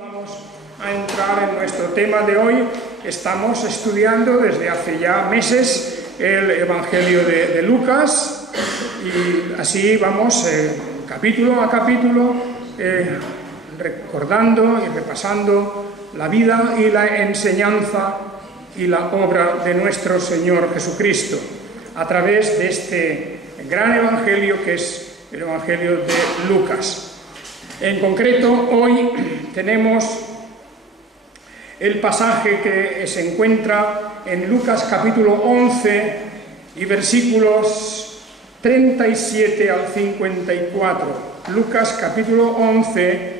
Vamos a entrar en nuestro tema de hoy. Estamos estudiando desde hace ya meses el Evangelio de Lucas y así vamos capítulo a capítulo recordando y repasando la vida y la enseñanza y la obra de nuestro Señor Jesucristo a través de este gran Evangelio que es el Evangelio de Lucas. En concreto, hoy tenemos el pasaje que se encuentra en Lucas capítulo 11 y versículos 37 al 54. Lucas capítulo 11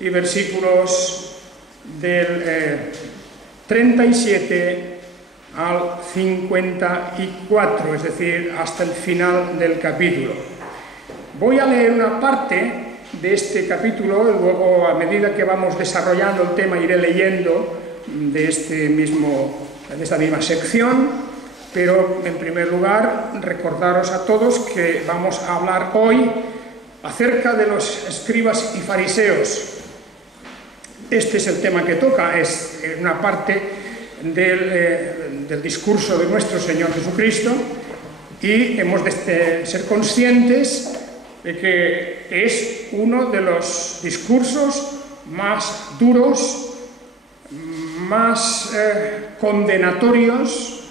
y versículos del 37 al 54, es decir, hasta el final del capítulo. Voy a leer una parte de este capítulo, y luego a medida que vamos desarrollando el tema iré leyendo de esta misma sección, pero en primer lugar recordaros a todos que vamos a hablar hoy acerca de los escribas y fariseos. Este es el tema que toca, es una parte del discurso de nuestro Señor Jesucristo y hemos de ser conscientes de que es uno de los discursos más duros, más condenatorios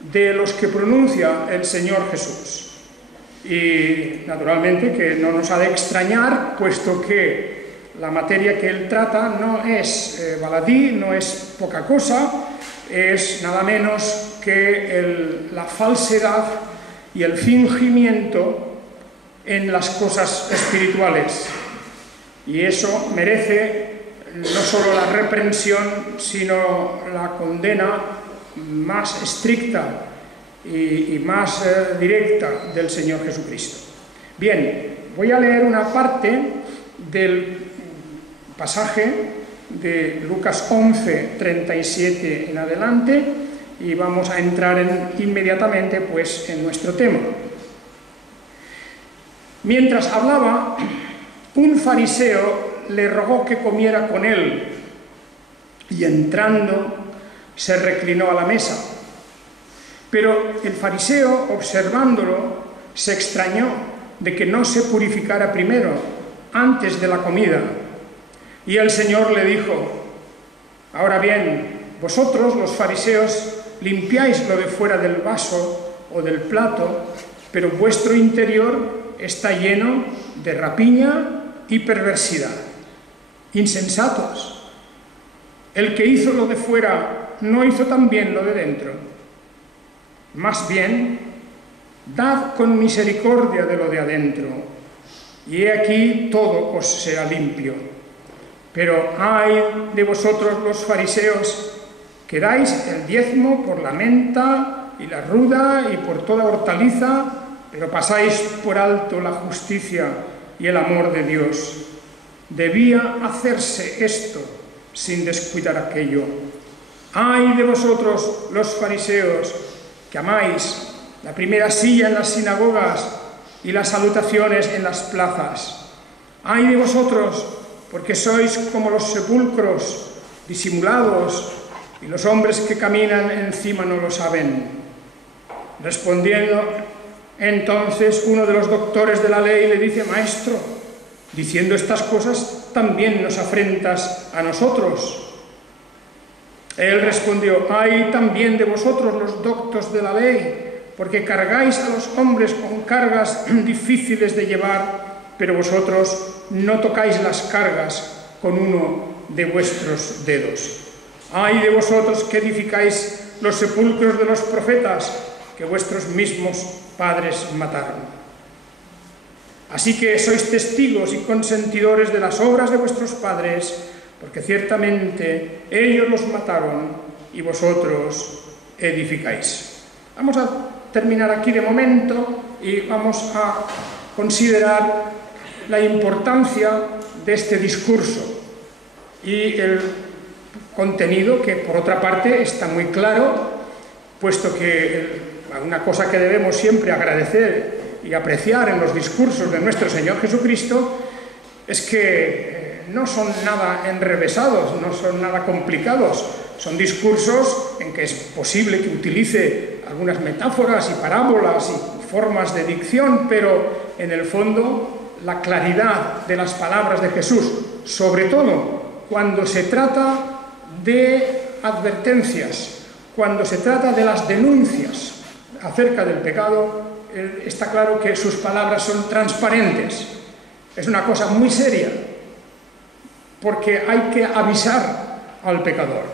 de los que pronuncia el Señor Jesús. Y naturalmente que no nos ha de extrañar, puesto que la materia que él trata no es baladí, no es poca cosa, es nada menos que la falsedad y el fingimiento en las cosas espirituales, y eso merece no solo la reprensión sino la condena más estricta y más directa del Señor Jesucristo. Bien, voy a leer una parte del pasaje de Lucas 11, 37 en adelante y vamos a entrar inmediatamente pues en nuestro tema. Mientras hablaba, un fariseo le rogó que comiera con él, y entrando se reclinó a la mesa. Pero el fariseo, observándolo, se extrañó de que no se purificara primero, antes de la comida. Y el Señor le dijo: ahora bien, vosotros los fariseos limpiáis lo de fuera del vaso o del plato, pero vuestro interior está lleno de rapiña y perversidad. Insensatos. El que hizo lo de fuera, ¿no hizo también lo de dentro? Más bien, dad con misericordia de lo de adentro, y he aquí todo os será limpio. Pero ay de vosotros los fariseos, que dais el diezmo por la menta y la ruda y por toda hortaliza, pero pasáis por alto la justicia y el amor de Dios. Debía hacerse esto sin descuidar aquello. ¡Ay de vosotros, los fariseos, que amáis la primera silla en las sinagogas y las salutaciones en las plazas! ¡Ay de vosotros, porque sois como los sepulcros, disimulados, y los hombres que caminan encima no lo saben! Respondiendo entonces uno de los doctores de la ley le dice: Maestro, diciendo estas cosas también nos afrentas a nosotros. Él respondió: ay también de vosotros los doctos de la ley, porque cargáis a los hombres con cargas difíciles de llevar, pero vosotros no tocáis las cargas con uno de vuestros dedos. Ay de vosotros que edificáis los sepulcros de los profetas, que vuestros mismos padres mataron. Así que sois testigos y consentidores de las obras de vuestros padres, porque ciertamente ellos los mataron y vosotros edificáis. Vamos a terminar aquí de momento y vamos a considerar la importancia de este discurso y el contenido, que por otra parte está muy claro, puesto que una cosa que debemos siempre agradecer y apreciar en los discursos de nuestro Señor Jesucristo es que no son nada enrevesados, no son nada complicados. Son discursos en que es posible que utilice algunas metáforas y parábolas y formas de dicción, pero en el fondo la claridad de las palabras de Jesús, sobre todo cuando se trata de advertencias, cuando se trata de las denuncias acerca del pecado, está claro que sus palabras son transparentes. Es una cosa muy seria, porque hay que avisar al pecador,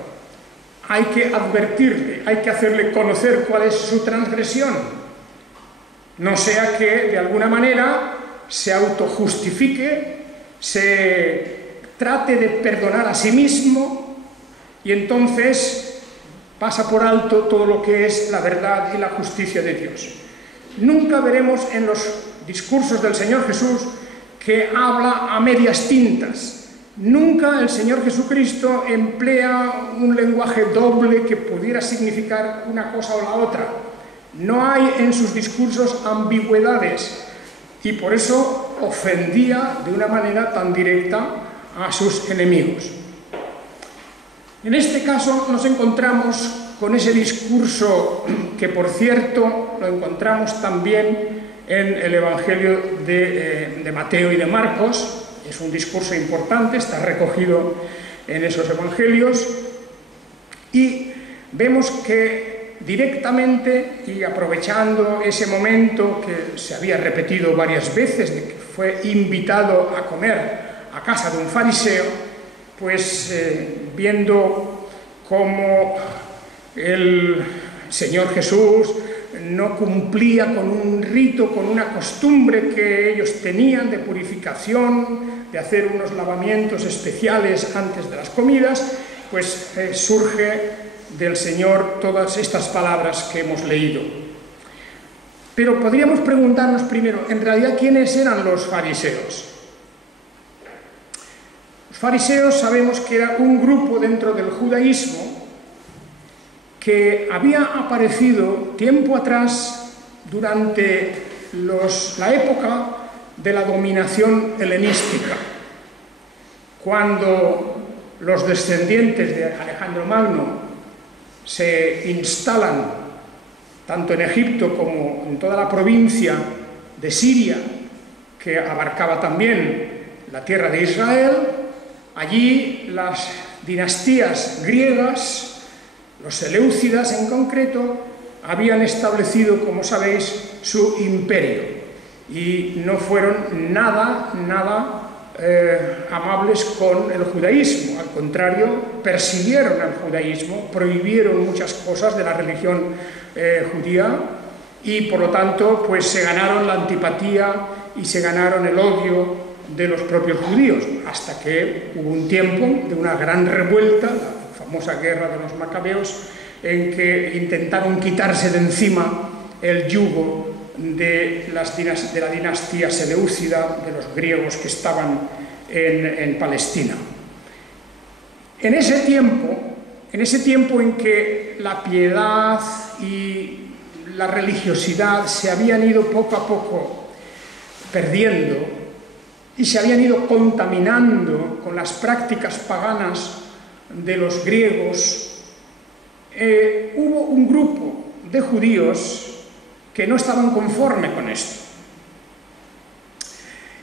hay que advertirle, hay que hacerle conocer cuál es su transgresión, no sea que de alguna manera se autojustifique, se trate de perdonar a sí mismo y entonces pasa por alto todo lo que es la verdad y la justicia de Dios. Nunca veremos en los discursos del Señor Jesús que habla a medias tintas. Nunca el Señor Jesucristo emplea un lenguaje doble que pudiera significar una cosa o la otra. No hay en sus discursos ambigüedades y por eso ofendía de una manera tan directa a sus enemigos. En este caso nos encontramos con ese discurso que, por cierto, lo encontramos también en el Evangelio de Mateo y de Marcos. Es un discurso importante, está recogido en esos evangelios, y vemos que directamente, y aprovechando ese momento que se había repetido varias veces, de que fue invitado a comer a casa de un fariseo, pues viendo cómo el Señor Jesús no cumplía con un rito, con una costumbre que ellos tenían de purificación, de hacer unos lavamientos especiales antes de las comidas, pues surge del Señor todas estas palabras que hemos leído. Pero podríamos preguntarnos primero, en realidad, ¿quiénes eran los fariseos? Los fariseos sabemos que era un grupo dentro del judaísmo que había aparecido tiempo atrás durante la época de la dominación helenística, cuando los descendientes de Alejandro Magno se instalan tanto en Egipto como en toda la provincia de Siria, que abarcaba también la tierra de Israel. Allí las dinastías griegas, los seleucidas en concreto, habían establecido, como sabéis, su imperio y no fueron nada amables con el judaísmo. Al contrario, persiguieron al judaísmo, prohibieron muchas cosas de la religión judía y, por lo tanto, pues se ganaron la antipatía y se ganaron el odio de los propios judíos, hasta que hubo un tiempo de una gran revuelta, la famosa guerra de los macabeos, en que intentaron quitarse de encima el yugo de la dinastía seleucida, de los griegos que estaban en Palestina. En ese tiempo en que la piedad y la religiosidad se habían ido poco a poco perdiendo y se habían ido contaminando con las prácticas paganas de los griegos, hubo un grupo de judíos que no estaban conformes con esto.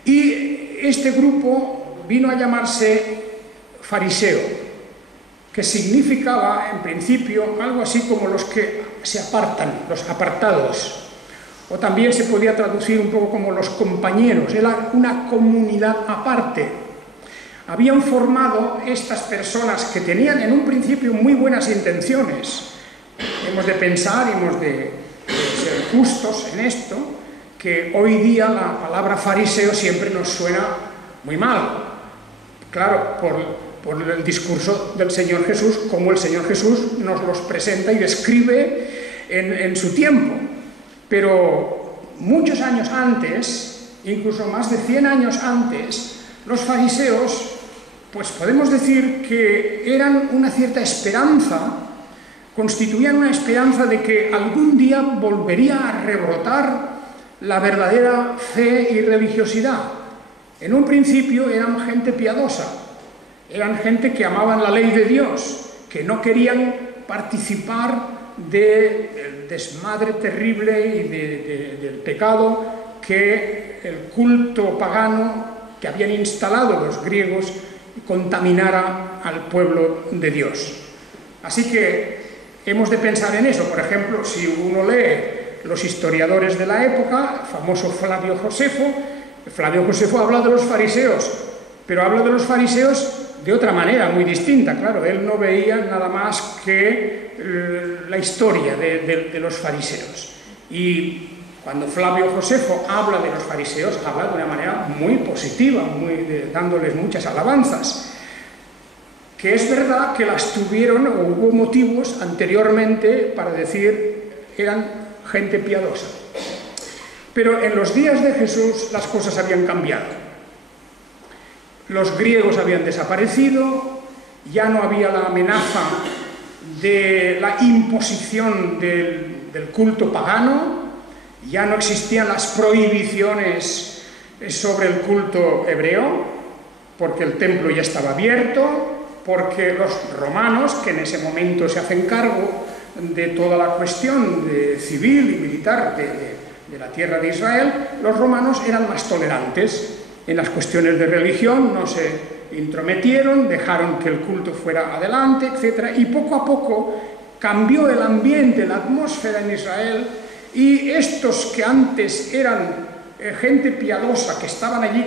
Y este grupo vino a llamarse fariseo, que significaba, en principio, algo así como los que se apartan, los apartados. O también se podía traducir un poco como los compañeros, era una comunidad aparte. Habían formado estas personas que tenían en un principio muy buenas intenciones. Hemos de pensar, hemos de ser justos en esto, que hoy día la palabra fariseo siempre nos suena muy mal. Claro, por el discurso del Señor Jesús, como el Señor Jesús nos los presenta y describe en su tiempo. Pero muchos años antes, incluso más de 100 años antes, los fariseos, pues podemos decir que eran una cierta esperanza, constituían una esperanza de que algún día volvería a rebrotar la verdadera fe y religiosidad. En un principio eran gente piadosa, eran gente que amaban la ley de Dios, que no querían participar del desmadre terrible y del pecado que el culto pagano que habían instalado los griegos contaminara al pueblo de Dios. Así que hemos de pensar en eso. Por ejemplo, si uno lee los historiadores de la época, el famoso Flavio Josefo habla de los fariseos, pero habla de los fariseos de otra manera, muy distinta, claro. Él no veía nada más que la historia de los fariseos. Y cuando Flavio Josefo habla de los fariseos, habla de una manera muy positiva, dándoles muchas alabanzas. Que es verdad que las tuvieron, o hubo motivos anteriormente para decir eran gente piadosa. Pero en los días de Jesús las cosas habían cambiado. Los griegos habían desaparecido, ya no había la amenaza de la imposición del culto pagano, ya no existían las prohibiciones sobre el culto hebreo, porque el templo ya estaba abierto, porque los romanos, que en ese momento se hacen cargo de toda la cuestión civil y militar de la tierra de Israel, los romanos eran más tolerantes. En las cuestiones de religión no se intrometieron, dejaron que el culto fuera adelante, etc. Y poco a poco cambió el ambiente, la atmósfera en Israel, y estos que antes eran gente piadosa, que estaban allí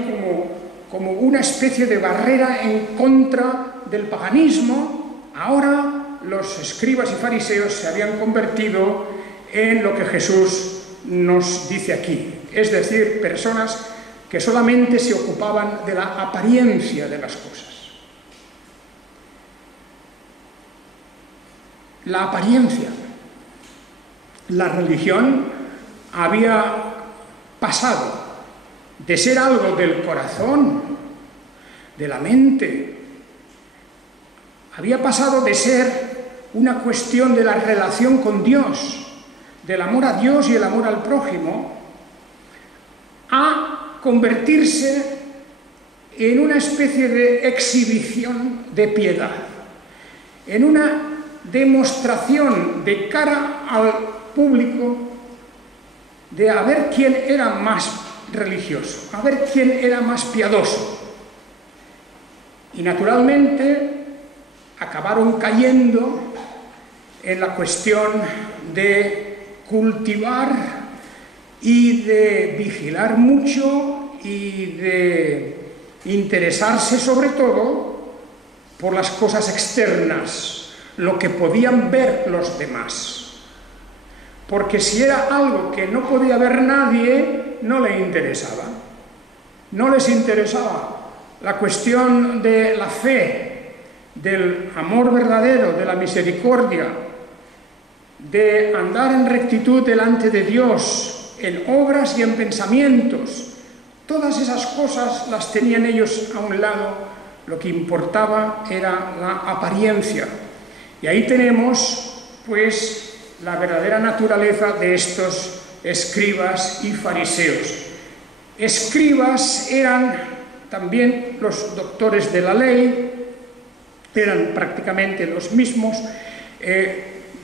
como una especie de barrera en contra del paganismo, ahora los escribas y fariseos se habían convertido en lo que Jesús nos dice aquí, es decir, personas que solamente se ocupaban de la apariencia de las cosas. La apariencia. La religión había pasado de ser algo del corazón, de la mente, había pasado de ser una cuestión de la relación con Dios, del amor a Dios y el amor al prójimo, a convertirse en una especie de exhibición de piedad, en una demostración de cara al público de a ver quién era más religioso, a ver quién era más piadoso. Y naturalmente acabaron cayendo en la cuestión de cultivar y de vigilar mucho y de interesarse sobre todo por las cosas externas, lo que podían ver los demás. Porque si era algo que no podía ver nadie, no le interesaba. No les interesaba la cuestión de la fe, del amor verdadero, de la misericordia, de andar en rectitud delante de Dios, en obras y en pensamientos. Todas esas cosas las tenían ellos a un lado. Lo que importaba era la apariencia. Y ahí tenemos, pues, la verdadera naturaleza de estos escribas y fariseos. Escribas eran también los doctores de la ley, eran prácticamente los mismos.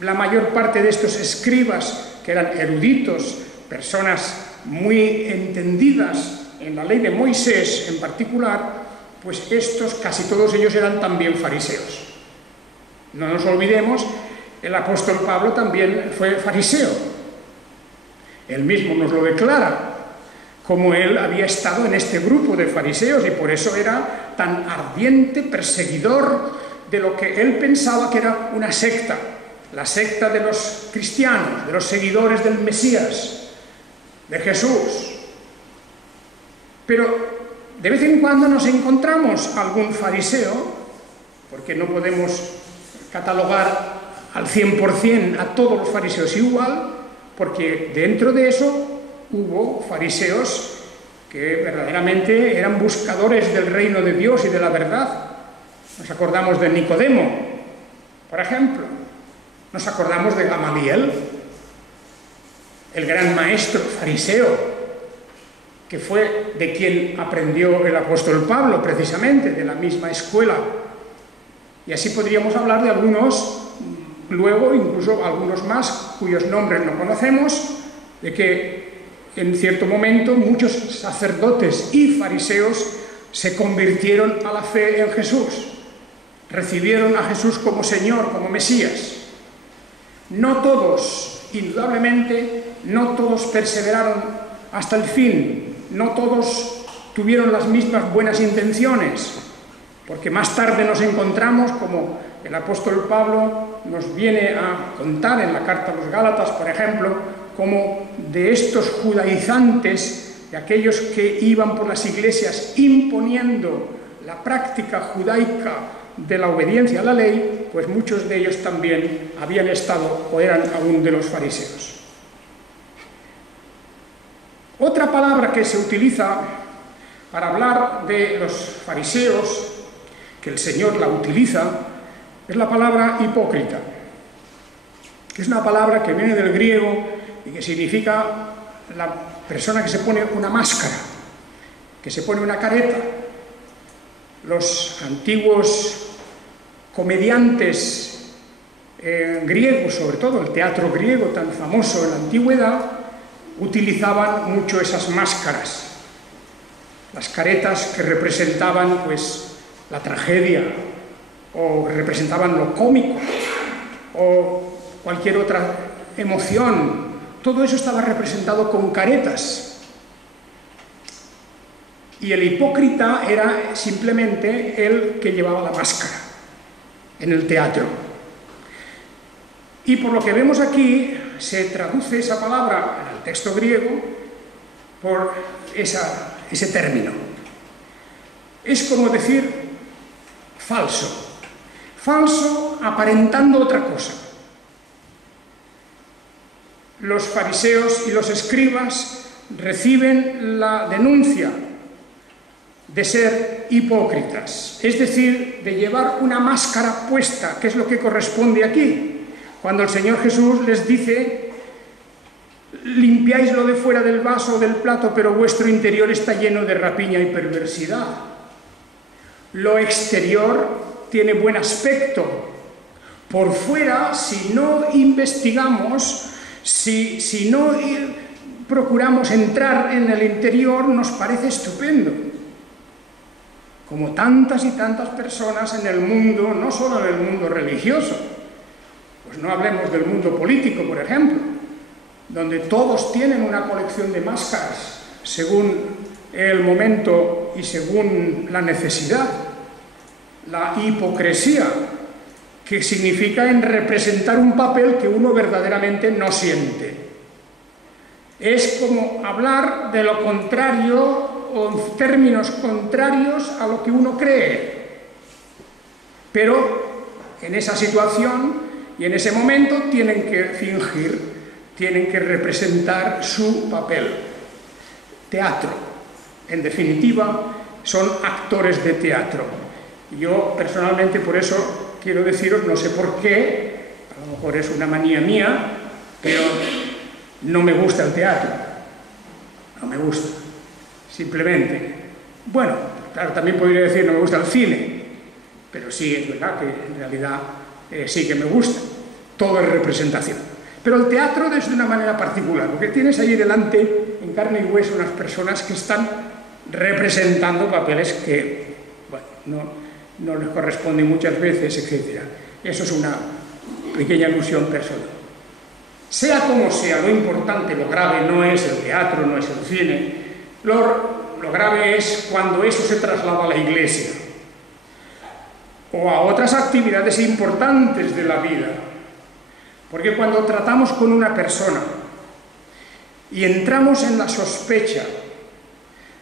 La mayor parte de estos escribas, que eran eruditos, personas muy entendidas en la ley de Moisés en particular, pues estos, casi todos ellos eran también fariseos. No nos olvidemos, el apóstol Pablo también fue fariseo. Él mismo nos lo declara, como él había estado en este grupo de fariseos y por eso era tan ardiente perseguidor de lo que él pensaba que era una secta, la secta de los cristianos, de los seguidores del Mesías, de Jesús. Pero de vez en cuando nos encontramos algún fariseo, porque no podemos catalogar al 100% a todos los fariseos igual, porque dentro de eso hubo fariseos que verdaderamente eran buscadores del reino de Dios y de la verdad. Nos acordamos de Nicodemo, por ejemplo. Nos acordamos de Gamaliel, el gran maestro fariseo, que fue de quien aprendió el apóstol Pablo, precisamente, de la misma escuela Y así podríamos hablar de algunos, luego incluso algunos más, cuyos nombres no conocemos, de que en cierto momento muchos sacerdotes y fariseos se convirtieron a la fe en Jesús, recibieron a Jesús como Señor, como Mesías. No todos, indudablemente, no todos perseveraron hasta el fin, no todos tuvieron las mismas buenas intenciones, porque más tarde nos encontramos, como el apóstol Pablo nos viene a contar en la carta a los Gálatas, por ejemplo, como de estos judaizantes, de aquellos que iban por las iglesias imponiendo la práctica judaica de la obediencia a la ley, pues muchos de ellos también habían estado o eran aún de los fariseos. Otra palabra que se utiliza para hablar de los fariseos, que el Señor la utiliza, es la palabra hipócrita, que es una palabra que viene del griego y que significa la persona que se pone una máscara, que se pone una careta. Los antiguos comediantes griegos, sobre todo el teatro griego tan famoso en la antigüedad, utilizaban mucho esas máscaras, las caretas que representaban pues la tragedia, o representaban lo cómico, o cualquier otra emoción. Todo eso estaba representado con caretas. Y el hipócrita era simplemente el que llevaba la máscara en el teatro. Y por lo que vemos aquí, se traduce esa palabra en el texto griego por ese término. Es como decir falso. Falso aparentando otra cosa. Los fariseos y los escribas reciben la denuncia de ser hipócritas, es decir, de llevar una máscara puesta, que es lo que corresponde aquí, cuando el Señor Jesús les dice: limpiáis lo de fuera del vaso o del plato, pero vuestro interior está lleno de rapiña y perversidad. Lo exterior tiene buen aspecto. Por fuera, si no investigamos, si no procuramos entrar en el interior, nos parece estupendo. Como tantas y tantas personas en el mundo, no solo en el mundo religioso, pues no hablemos del mundo político, por ejemplo, donde todos tienen una colección de máscaras según el momento y según la necesidad. La hipocresía, que significa en representar un papel que uno verdaderamente no siente. Es como hablar de lo contrario o en términos contrarios a lo que uno cree. Pero en esa situación y en ese momento tienen que fingir, tienen que representar su papel. Teatro. En definitiva, son actores de teatro. Yo personalmente por eso quiero deciros, no sé por qué, a lo mejor es una manía mía, pero no me gusta el teatro, no me gusta, simplemente. Bueno, claro, también podría decir no me gusta el cine, pero sí, es verdad que en realidad sí que me gusta, todo es representación. Pero el teatro es de una manera particular, porque tienes ahí delante, en carne y hueso, unas personas que están representando papeles que, bueno, no les corresponde muchas veces, etc. Eso es una pequeña alusión personal. Sea como sea, lo importante, lo grave no es el teatro, no es el cine. Lo grave es cuando eso se traslada a la iglesia o a otras actividades importantes de la vida. Porque cuando tratamos con una persona y entramos en la sospecha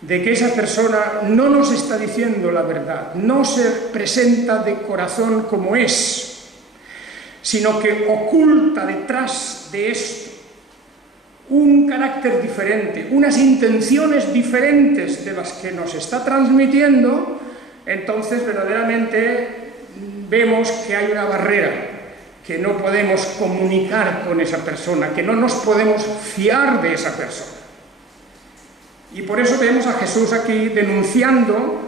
de que esa persona no nos está diciendo la verdad, no se presenta de corazón como es, sino que oculta detrás de esto un carácter diferente, unas intenciones diferentes de las que nos está transmitiendo, entonces verdaderamente vemos que hay una barrera, que no podemos comunicar con esa persona, que no nos podemos fiar de esa persona. Y por eso vemos a Jesús aquí denunciando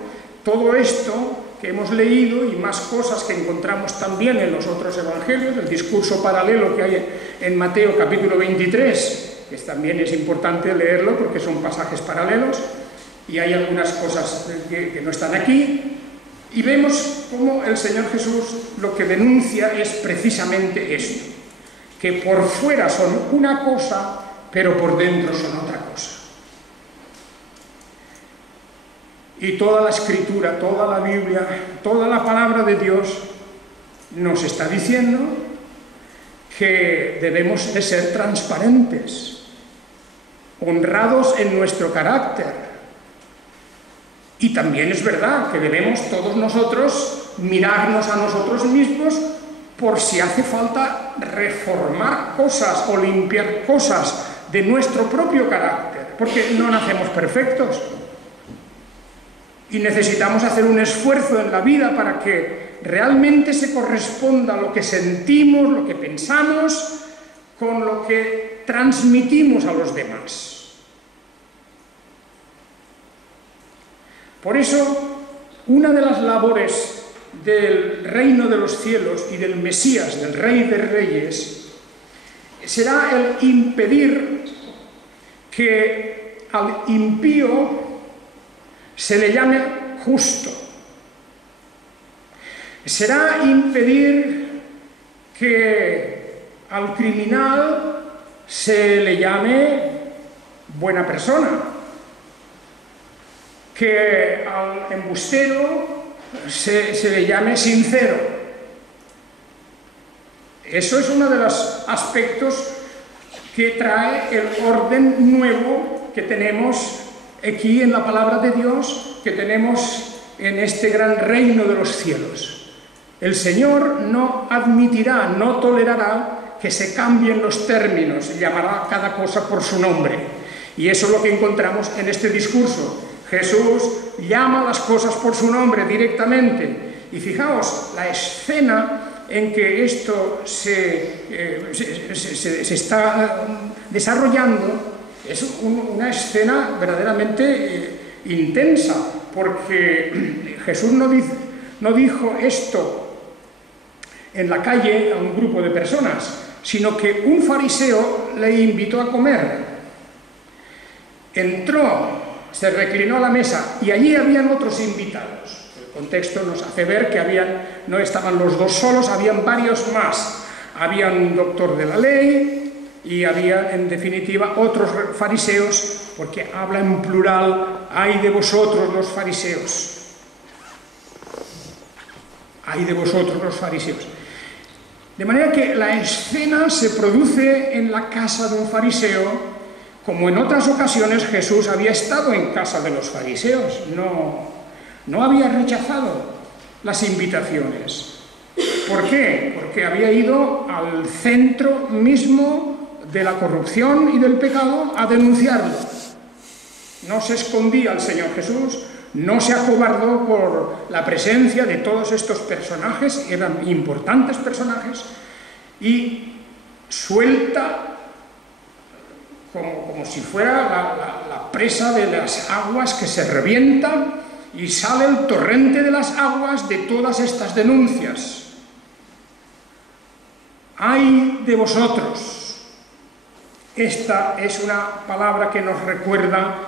todo esto que hemos leído y más cosas que encontramos también en los otros evangelios, el discurso paralelo que hay en Mateo capítulo 23, que también es importante leerlo porque son pasajes paralelos, y hay algunas cosas que no están aquí, y vemos cómo el Señor Jesús lo que denuncia es precisamente esto, que por fuera son una cosa, pero por dentro son otra cosa. Y toda la Escritura, toda la Biblia, toda la palabra de Dios nos está diciendo que debemos de ser transparentes, honrados en nuestro carácter. Y también es verdad que debemos todos nosotros mirarnos a nosotros mismos por si hace falta reformar cosas o limpiar cosas de nuestro propio carácter, porque no nacemos perfectos. Y necesitamos hacer un esfuerzo en la vida para que realmente se corresponda lo que sentimos, lo que pensamos, con lo que transmitimos a los demás. Por eso, una de las labores del reino de los cielos y del Mesías, del Rey de Reyes, será el impedir que al impío se le llame justo. Será impedir que al criminal se le llame buena persona, que al embustero se le llame sincero. Eso es uno de los aspectos que trae el orden nuevo que tenemos aquí en la palabra de Dios, que tenemos en este gran reino de los cielos. El Señor no admitirá, no tolerará que se cambien los términos, llamará cada cosa por su nombre. Y eso es lo que encontramos en este discurso. Jesús llama las cosas por su nombre directamente. Y fijaos, la escena en que esto se está desarrollando es una escena verdaderamente intensa, porque Jesús no dijo esto en la calle a un grupo de personas, sino que un fariseo le invitó a comer. Entró, se reclinó a la mesa y allí habían otros invitados. El contexto nos hace ver que no estaban los dos solos, habían varios más. Había un doctor de la ley, y había, en definitiva, otros fariseos, porque habla en plural, ¡ay de vosotros los fariseos! ¡Ay de vosotros los fariseos! De manera que la escena se produce en la casa de un fariseo, como en otras ocasiones Jesús había estado en casa de los fariseos, no había rechazado las invitaciones. ¿Por qué? Porque había ido al centro mismo de la corrupción y del pecado a denunciarlo. No se escondía el Señor Jesús, no se acobardó por la presencia de todos estos personajes, eran importantes personajes, y suelta como si fuera la presa de las aguas que se revienta y sale el torrente de las aguas de todas estas denuncias. ¡Ay de vosotros! Esta es una palabra que nos recuerda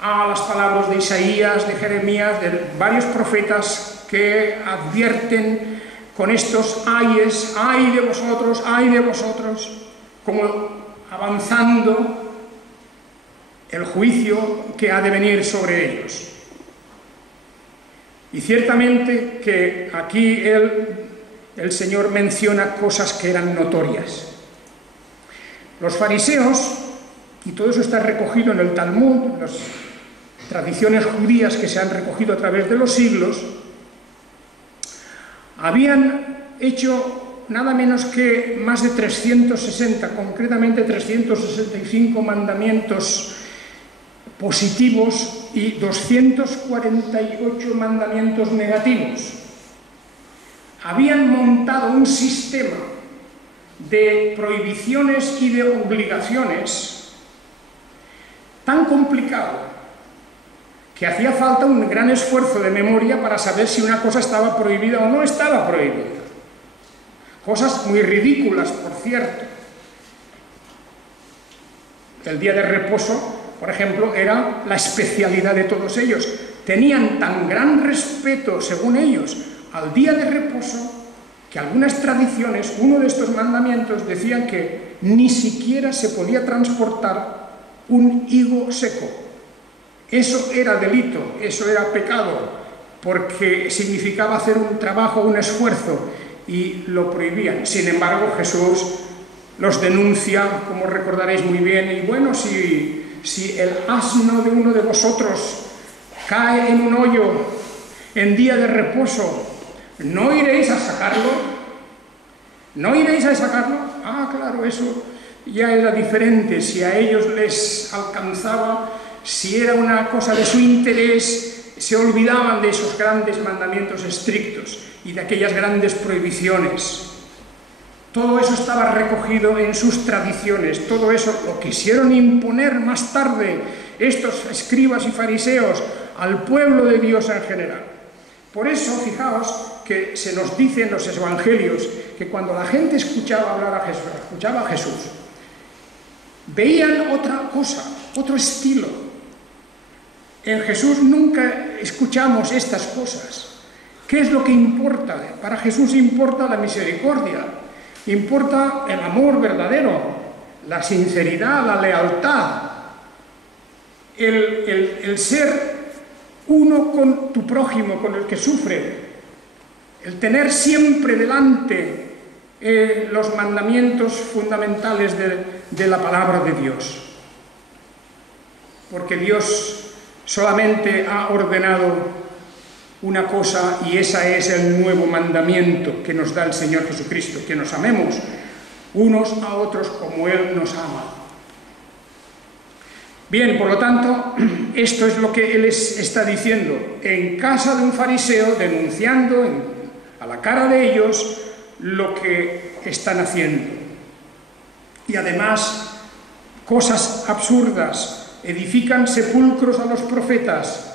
a las palabras de Isaías, de Jeremías, de varios profetas que advierten con estos ayes, ¡ay de vosotros!, como avanzando el juicio que ha de venir sobre ellos. Y ciertamente que aquí el Señor menciona cosas que eran notorias. Los fariseos, y todo eso está recogido en el Talmud, las tradiciones judías que se han recogido a través de los siglos, habían hecho nada menos que más de 360, concretamente 365 mandamientos positivos y 248 mandamientos negativos. Habían montado un sistema de prohibiciones y de obligaciones tan complicado que hacía falta un gran esfuerzo de memoria para saber si una cosa estaba prohibida o no estaba prohibida. Cosas muy ridículas, por cierto. El día de reposo, por ejemplo, era la especialidad de todos ellos. Tenían tan gran respeto, según ellos, al día de reposo, que algunas tradiciones, uno de estos mandamientos, decían que ni siquiera se podía transportar un higo seco. Eso era delito, eso era pecado, porque significaba hacer un trabajo, un esfuerzo, y lo prohibían. Sin embargo, Jesús los denuncia, como recordaréis muy bien, y bueno, si el asno de uno de vosotros cae en un hoyo en día de reposo, ¿no iréis a sacarlo? ¿No iréis a sacarlo? Ah, claro, eso ya era diferente. Si a ellos les alcanzaba, si era una cosa de su interés, se olvidaban de esos grandes mandamientos estrictos y de aquellas grandes prohibiciones. Todo eso estaba recogido en sus tradiciones, todo eso lo quisieron imponer más tarde estos escribas y fariseos al pueblo de Dios en general. Por eso, fijaos que se nos dice en los evangelios que cuando la gente escuchaba hablar a Jesús, escuchaba a Jesús, veían otra cosa, otro estilo. En Jesús nunca escuchamos estas cosas. ¿Qué es lo que importa? Para Jesús importa la misericordia, importa el amor verdadero, la sinceridad, la lealtad, el ser uno con tu prójimo, con el que sufre, el tener siempre delante los mandamientos fundamentales de la palabra de Dios. Porque Dios solamente ha ordenado una cosa, y esa es el nuevo mandamiento que nos da el Señor Jesucristo, que nos amemos unos a otros como Él nos ama. Bien, por lo tanto, esto es lo que Él está diciendo en casa de un fariseo, denunciando a la cara de ellos lo que están haciendo. Y además, cosas absurdas, edifican sepulcros a los profetas.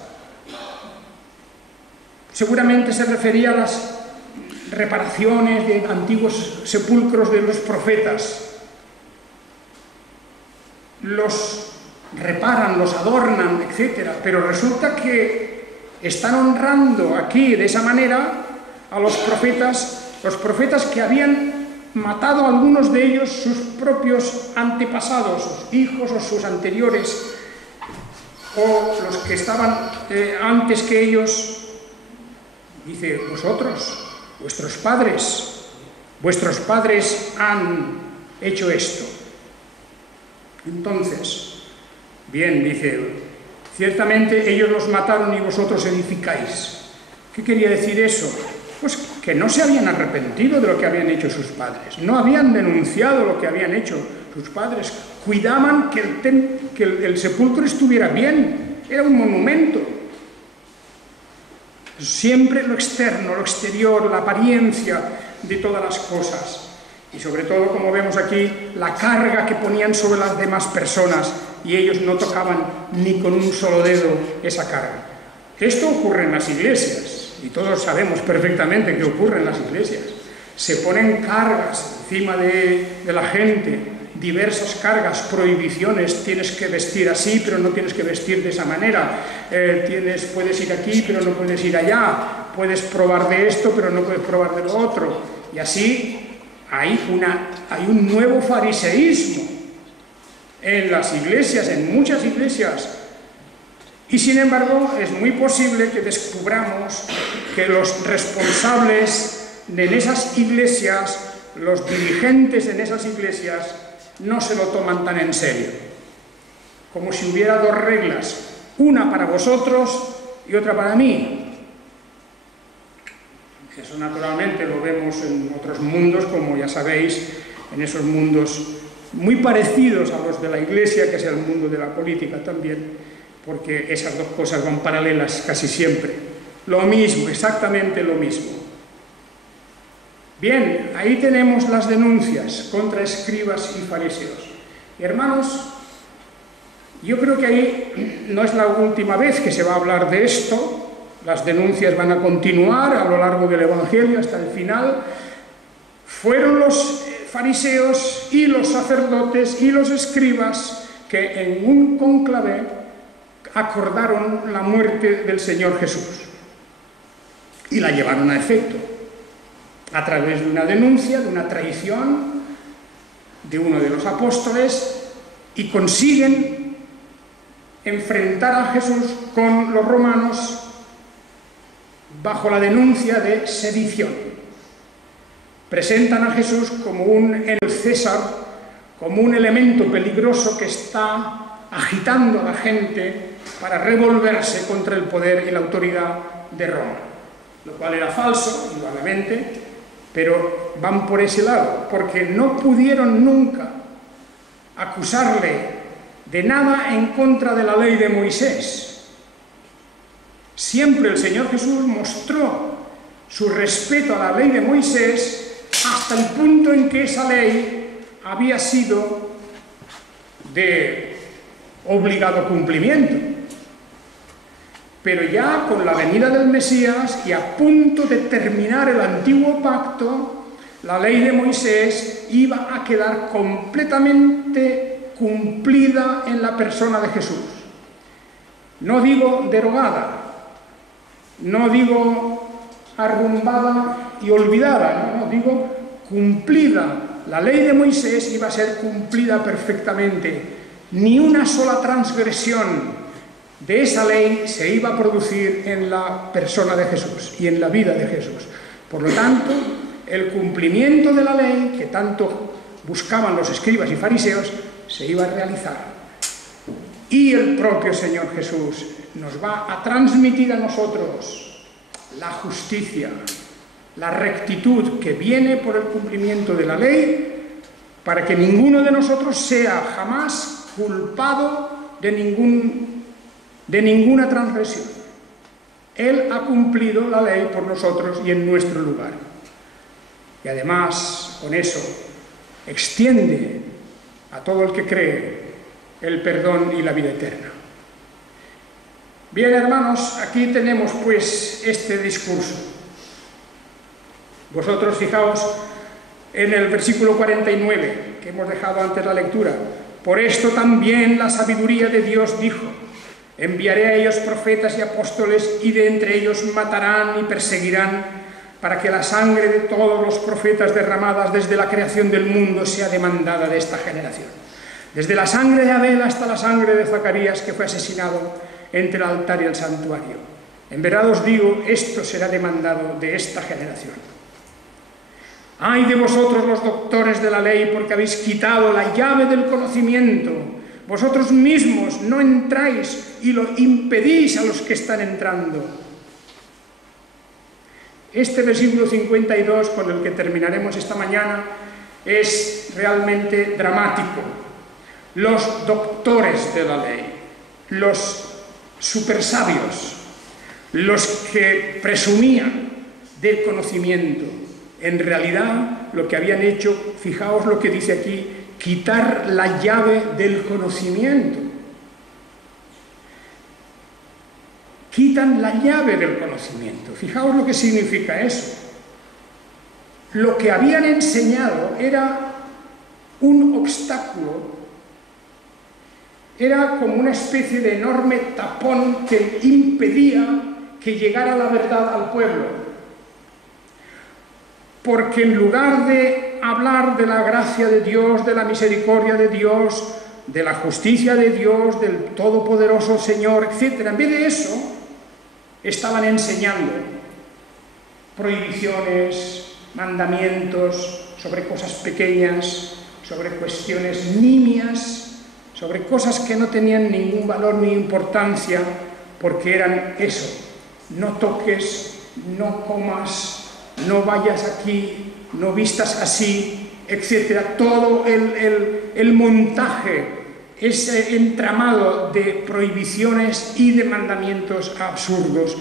Seguramente se refería a las reparaciones de antiguos sepulcros de los profetas. Los reparan, los adornan, etc. Pero resulta que están honrando aquí de esa manera a los profetas que habían matado a algunos de ellos sus propios antepasados, sus hijos o sus anteriores, o los que estaban antes que ellos. Dice, vosotros, vuestros padres han hecho esto. Entonces, bien, dice, ciertamente ellos los mataron y vosotros edificáis. ¿Qué quería decir eso? Pues que no se habían arrepentido de lo que habían hecho sus padres, no habían denunciado lo que habían hecho sus padres, cuidaban que el sepulcro estuviera bien, era un monumento. Siempre lo externo, lo exterior, la apariencia de todas las cosas. Y sobre todo, como vemos aquí, la carga que ponían sobre las demás personas, y ellos no tocaban ni con un solo dedo esa carga. Esto ocurre en las iglesias, y todos sabemos perfectamente que ocurre en las iglesias. Se ponen cargas encima de la gente, diversas cargas, prohibiciones, tienes que vestir así, pero no tienes que vestir de esa manera, puedes ir aquí, pero no puedes ir allá, puedes probar de esto, pero no puedes probar de lo otro, y así hay un nuevo fariseísmo en las iglesias, en muchas iglesias, y sin embargo es muy posible que descubramos que los responsables en esas iglesias, los dirigentes en esas iglesias, no se lo toman tan en serio, como si hubiera dos reglas, una para vosotros y otra para mí. Eso naturalmente lo vemos en otros mundos, como ya sabéis, en esos mundos muy parecidos a los de la Iglesia, que es el mundo de la política también, porque esas dos cosas van paralelas casi siempre. Lo mismo, exactamente lo mismo. Bien, ahí tenemos las denuncias contra escribas y fariseos. Y hermanos, Yo creo que ahí no es la última vez que se va a hablar de esto. Las denuncias van a continuar a lo largo del Evangelio hasta el final. Fueron los fariseos y los sacerdotes y los escribas que en un cónclave acordaron la muerte del Señor Jesús y la llevaron a efecto a través de una denuncia, de una traición de uno de los apóstoles, y consiguen enfrentar a Jesús con los romanos bajo la denuncia de sedición. Presentan a Jesús como el César, como un elemento peligroso que está agitando a la gente para revolverse contra el poder y la autoridad de Roma, lo cual era falso, indudablemente, pero van por ese lado, porque no pudieron nunca acusarle de nada en contra de la ley de Moisés. Siempre el Señor Jesús mostró su respeto a la ley de Moisés hasta el punto en que esa ley había sido de obligado cumplimiento. Pero ya con la venida del Mesías y a punto de terminar el antiguo pacto, la ley de Moisés iba a quedar completamente cumplida en la persona de Jesús. No digo derogada, no digo arrumbada y olvidada, no, digo cumplida. La ley de Moisés iba a ser cumplida perfectamente. Ni una sola transgresión de esa ley se iba a producir en la persona de Jesús y en la vida de Jesús. Por lo tanto, el cumplimiento de la ley que tanto buscaban los escribas y fariseos se iba a realizar. Y el propio Señor Jesús nos va a transmitir a nosotros la justicia, la rectitud que viene por el cumplimiento de la ley, para que ninguno de nosotros sea jamás culpado de ninguna transgresión. Él ha cumplido la ley por nosotros y en nuestro lugar. Y además, con eso, extiende a todo el que cree el perdón y la vida eterna. Bien, hermanos, aquí tenemos pues este discurso. Vosotros fijaos en el versículo 49, que hemos dejado antes la lectura. Por esto también la sabiduría de Dios dijo: enviaré a ellos profetas y apóstoles, y de entre ellos matarán y perseguirán, para que la sangre de todos los profetas derramadas desde la creación del mundo sea demandada de esta generación. Desde la sangre de Abel hasta la sangre de Zacarías, que fue asesinado entre el altar y el santuario. En verdad os digo, esto será demandado de esta generación. ¡Ay de vosotros los doctores de la ley, porque habéis quitado la llave del conocimiento! Vosotros mismos no entráis y lo impedís a los que están entrando. Este versículo 52, con el que terminaremos esta mañana, es realmente dramático. Los doctores de la ley, los supersabios, los que presumían del conocimiento, en realidad lo que habían hecho, fijaos lo que dice aquí, quitar la llave del conocimiento. Quitan la llave del conocimiento. Fijaos lo que significa eso. Lo que habían enseñado era un obstáculo, era como una especie de enorme tapón que impedía que llegara la verdad al pueblo. Porque en lugar de hablar de la gracia de Dios, de la misericordia de Dios, de la justicia de Dios, del todopoderoso Señor, etc., en vez de eso, estaban enseñando prohibiciones, mandamientos sobre cosas pequeñas, sobre cuestiones nimias, sobre cosas que no tenían ningún valor ni importancia, porque eran eso: no toques, no comas, no vayas aquí, no vistas así, etc. Todo el montaje, ese entramado de prohibiciones y de mandamientos absurdos,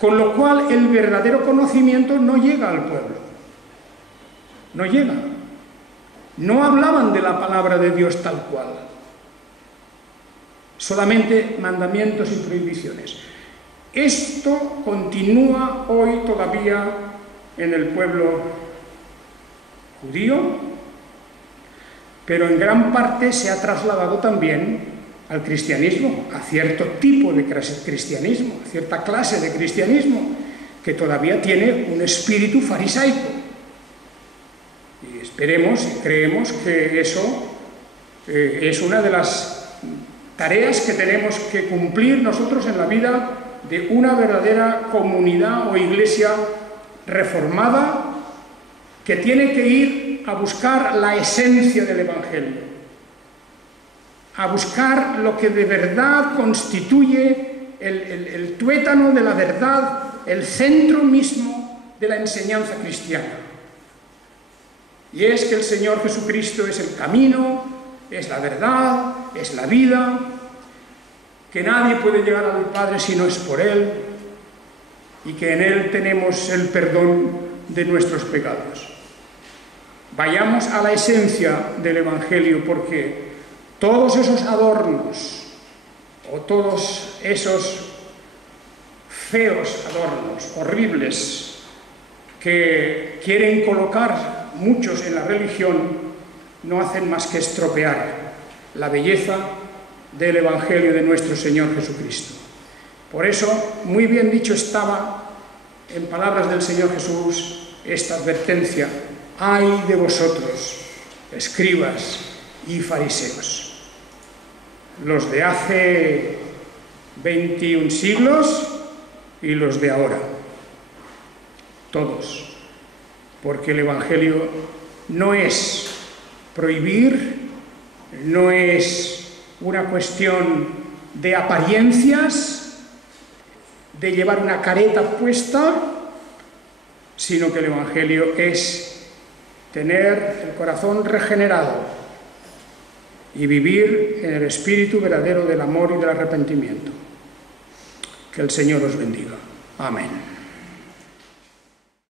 con lo cual el verdadero conocimiento no llega al pueblo. No llega. No hablaban de la palabra de Dios tal cual. solamente mandamientos y prohibiciones. Esto continúa hoy todavía en el pueblo judío, pero en gran parte se ha trasladado también al cristianismo, a cierto tipo de cristianismo, a cierta clase de cristianismo, que todavía tiene un espíritu farisaico. Y esperemos y creemos que eso es una de las tareas que tenemos que cumplir nosotros en la vida de una verdadera comunidad o iglesia reformada, que tiene que ir a buscar la esencia del Evangelio, a buscar lo que de verdad constituye el tuétano de la verdad, el centro mismo de la enseñanza cristiana. Y es que el Señor Jesucristo es el camino, es la verdad, es la vida, que nadie puede llegar al Padre si no es por Él, y que en Él tenemos el perdón de nuestros pecados. Vayamos a la esencia del Evangelio, porque todos esos adornos, o todos esos feos adornos, horribles, que quieren colocar muchos en la religión, no hacen más que estropear la belleza del Evangelio de nuestro Señor Jesucristo. Por eso, muy bien dicho estaba, en palabras del Señor Jesús, esta advertencia: ¡ay de vosotros, escribas y fariseos! Los de hace 21 siglos y los de ahora, todos, porque el Evangelio no es prohibir, no es una cuestión de apariencias, de llevar una careta puesta, sino que el Evangelio es tener el corazón regenerado y vivir en el espíritu verdadero del amor y del arrepentimiento. Que el Señor os bendiga. Amén.